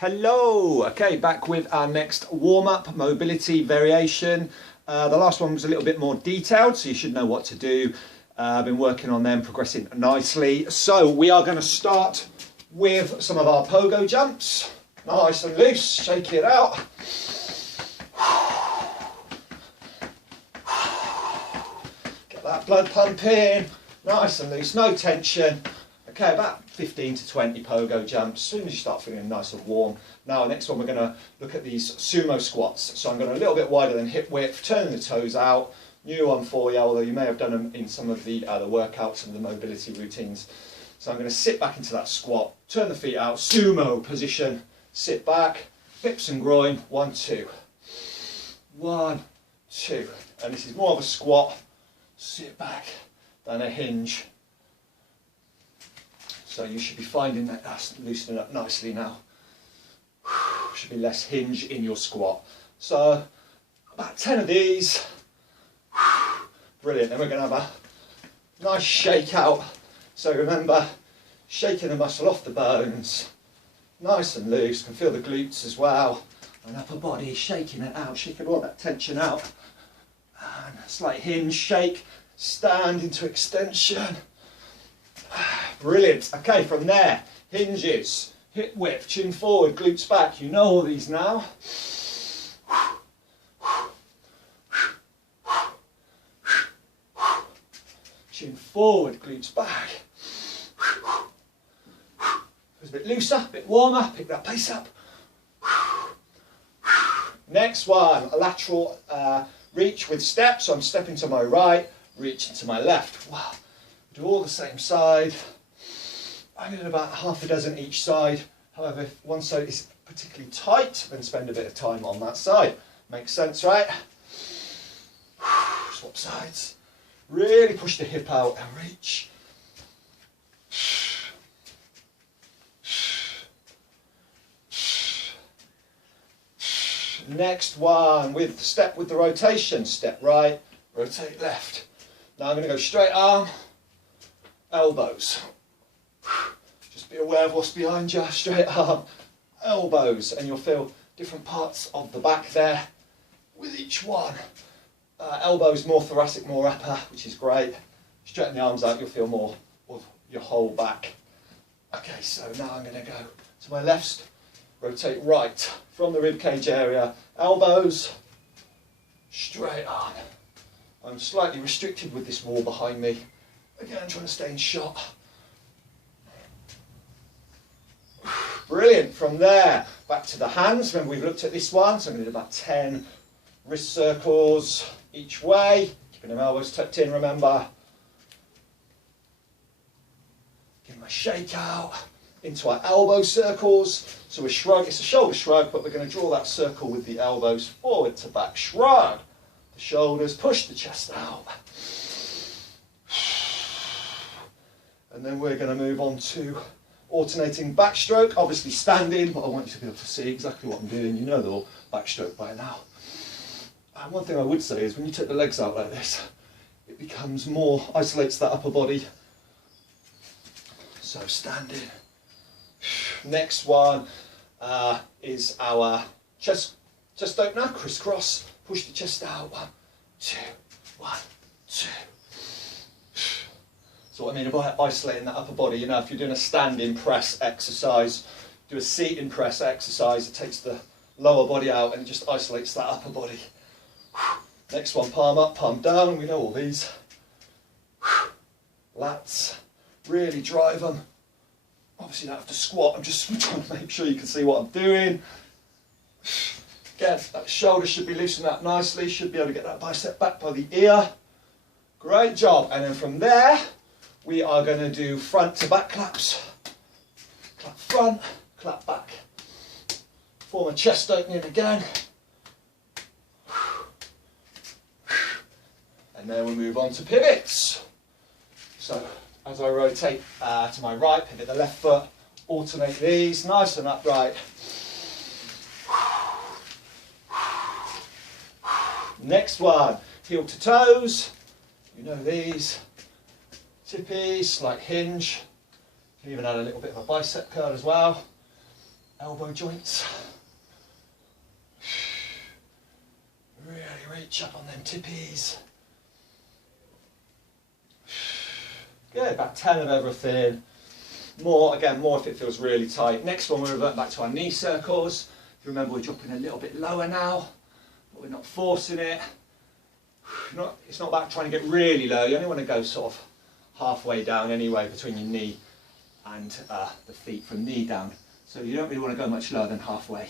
Hello, okay, back with our next warm-up mobility variation. The last one was a little bit more detailed, so you should know what to do. I've been working on them, progressing nicely. So we are going to start with some of our pogo jumps. Nice and loose, shake it out. Get that blood pumping, nice and loose, no tension. Okay, about 15 to 20 pogo jumps, as soon as you start feeling nice and warm. Now, next one we're going to look at these sumo squats. So I'm going a little bit wider than hip width, turning the toes out. New one for you, although you may have done them in some of the other workouts and the mobility routines. So I'm going to sit back into that squat, turn the feet out, sumo position, sit back, hips and groin, 1, 2. 1, 2. And this is more of a squat, sit back, than a hinge. So you should be finding that that's loosening up nicely now. Should be less hinge in your squat. So about 10 of these. Brilliant. Then we're going to have a nice shake out. So remember, shaking the muscle off the bones. Nice and loose. Can feel the glutes as well. And upper body, shaking it out, shaking all that tension out. And a slight hinge, shake, stand into extension. Brilliant. Okay, from there, hinges, hip width, chin forward, glutes back. You know all these now. Chin forward, glutes back. It's a bit looser, a bit warmer. Pick that pace up. Next one, a lateral reach with steps. So I'm stepping to my right, reaching to my left. Wow. Do all the same side. I did about half a dozen each side. However, if one side is particularly tight, then spend a bit of time on that side. Makes sense, right? Swap sides. Really push the hip out and reach. Next one, with step with the rotation. Step right, rotate left. Now I'm going to go straight arm, elbows. Just be aware of what's behind you. Straight arm, elbows, and you'll feel different parts of the back there with each one. Elbows more thoracic, more upper, which is great. Straighten the arms out, you'll feel more of your whole back. Okay, so now I'm going to go to my left, rotate right from the rib cage area, elbows, straight arm. I'm slightly restricted with this wall behind me. Again, trying to stay in shot. Brilliant. From there, back to the hands. Remember, we've looked at this one, so I'm going to do about 10 wrist circles each way. Keeping them elbows tucked in, remember. Give them a shake out into our elbow circles. So we shrug, it's a shoulder shrug, but we're going to draw that circle with the elbows forward to back. Shrug the shoulders, push the chest out. And then we're going to move on to alternating backstroke, obviously standing, but I want you to be able to see exactly what I'm doing. You know the backstroke by now. And one thing I would say is when you take the legs out like this, it becomes more, isolates that upper body. So standing. Next one is our chest opener, crisscross. Push the chest out. 1, 2, 1, 2. So what I mean by isolating that upper body, you know, if you're doing a standing press exercise, do a seating press exercise, it takes the lower body out and it just isolates that upper body. Next one, palm up, palm down, we know all these. Lats, really drive them. Obviously you don't have to squat, I'm just trying to make sure you can see what I'm doing. Again, that shoulder should be loosened up nicely, should be able to get that bicep back by the ear. Great job, and then from there, we are going to do front to back claps. Clap front, clap back. Form a chest opening again. And then we move on to pivots. So as I rotate to my right, pivot the left foot, alternate these, nice and upright. Next one, heel to toes. You know these. Tippy, slight hinge. You can even add a little bit of a bicep curl as well. elbow joints. Really reach up on them tippies. Good, about 10 of everything. More, again, more if it feels really tight. Next one, we'll revert back to our knee circles. If you remember, we're dropping a little bit lower now, but we're not forcing it. It's not about trying to get really low. You only want to go sort of halfway down anyway, between your knee and the feet, from knee down. So you don't really want to go much lower than halfway.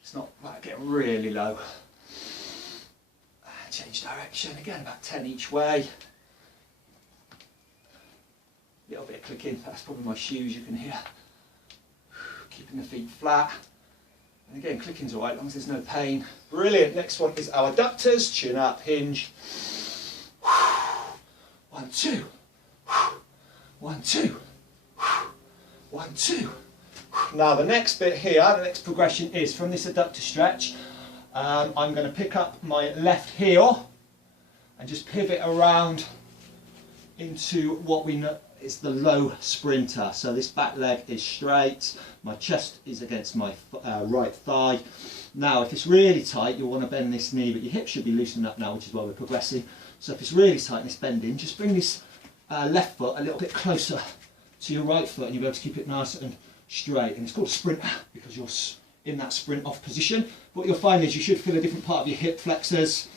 It's not about getting really low. Change direction, again about 10 each way. A little bit of clicking, that's probably my shoes you can hear. Keeping the feet flat. And again, clicking's alright, as long as there's no pain. Brilliant, next one is our adductors, chin up, hinge. 1, 2. 1, 2. 1, 2. Now the next bit here, the next progression is from this adductor stretch. I'm going to pick up my left heel and just pivot around into what we know is the low sprinter. So this back leg is straight, my chest is against my right thigh. Now if it's really tight, you'll want to bend this knee, but your hips should be loosening up now, which is why we're progressing. So if it's really tight and it's bending, just bring this left foot a little bit closer to your right foot and you'll be able to keep it nice and straight. And it's called a sprinter because you're in that sprint off position. What you'll find is you should feel a different part of your hip flexors.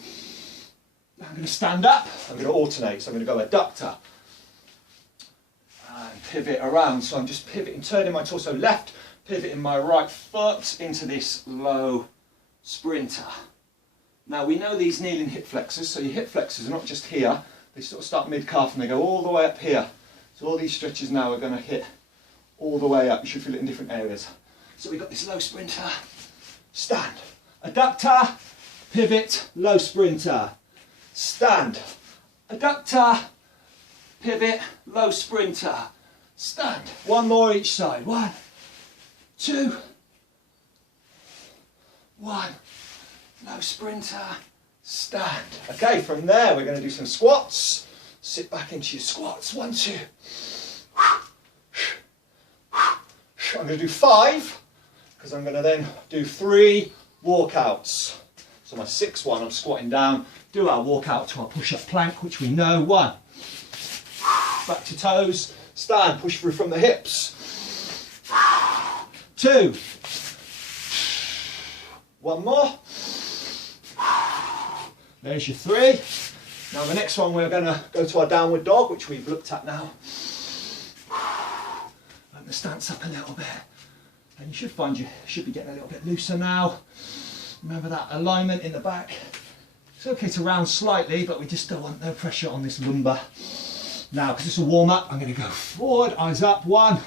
I'm going to stand up, I'm going to alternate, so I'm going to go adductor and pivot around. So I'm just pivoting, turning my torso left, pivoting my right foot into this low sprinter. Now we know these kneeling hip flexors, so your hip flexors are not just here, they sort of start mid-calf and they go all the way up here. So all these stretches now are going to hit all the way up, you should feel it in different areas. So we've got this low sprinter, stand, adductor, pivot, low sprinter, stand, adductor, pivot, low sprinter, stand. One more each side, 1, 2, 1, low sprinter, stand. Okay, from there we're going to do some squats. Sit back into your squats, 1, 2. I'm going to do 5. Because I'm going to then do 3 walkouts. So my 6th one, I'm squatting down, do our walkout to our push-up plank, which we know. 1, back to toes, stand, push through from the hips. 2, 1 more. There's your 3. Now the next one, we're going to go to our downward dog, which we've looked at now. Open the stance up a little bit. And you should find you should be getting a little bit looser now. Remember that alignment in the back. It's okay to round slightly, but we just don't want no pressure on this lumbar. Now, because it's a warm up, I'm going to go forward, eyes up. 1,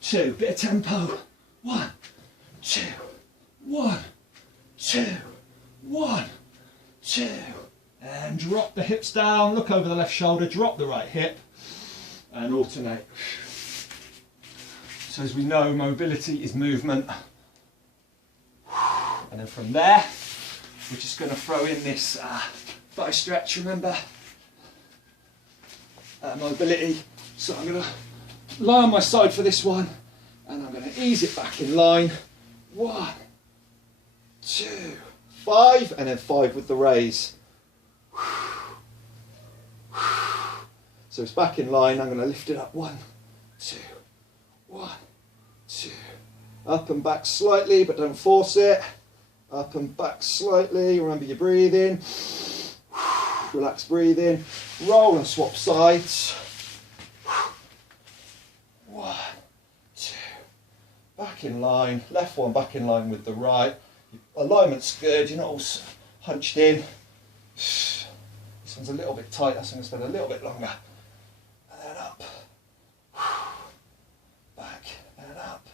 2, bit of tempo. 1, 2, 1, 2, 1, 2. And drop the hips down, look over the left shoulder, drop the right hip, and alternate. So as we know, mobility is movement. And then from there, we're just going to throw in this thigh stretch, remember? Mobility. So I'm going to lie on my side for this one, and I'm going to ease it back in line. 1, 2, 5, and then 5 with the raise. So it's back in line, I'm going to lift it up. 1, 2, 1, 2. Up and back slightly, but don't force it. Up and back slightly. Remember your breathing. Relax breathing. Roll and swap sides. 1, 2. Back in line. Left one back in line with the right. Alignment's good. You're not all hunched in. This one's a little bit tight. That's going to spend a little bit longer. And then up. Back and up.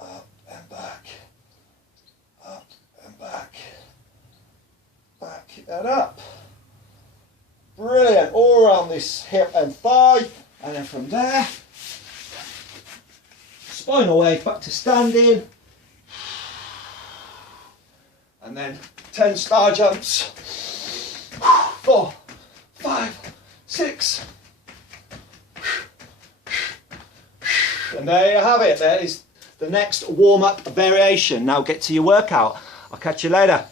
Up and back. Up and back. Back and up. Brilliant. All around this hip and thigh. And then from there, spinal wave back to standing. And then 10 star jumps. 4, 5, 6, And there you have it. There is the next warm-up variation. Now get to your workout. I'll catch you later.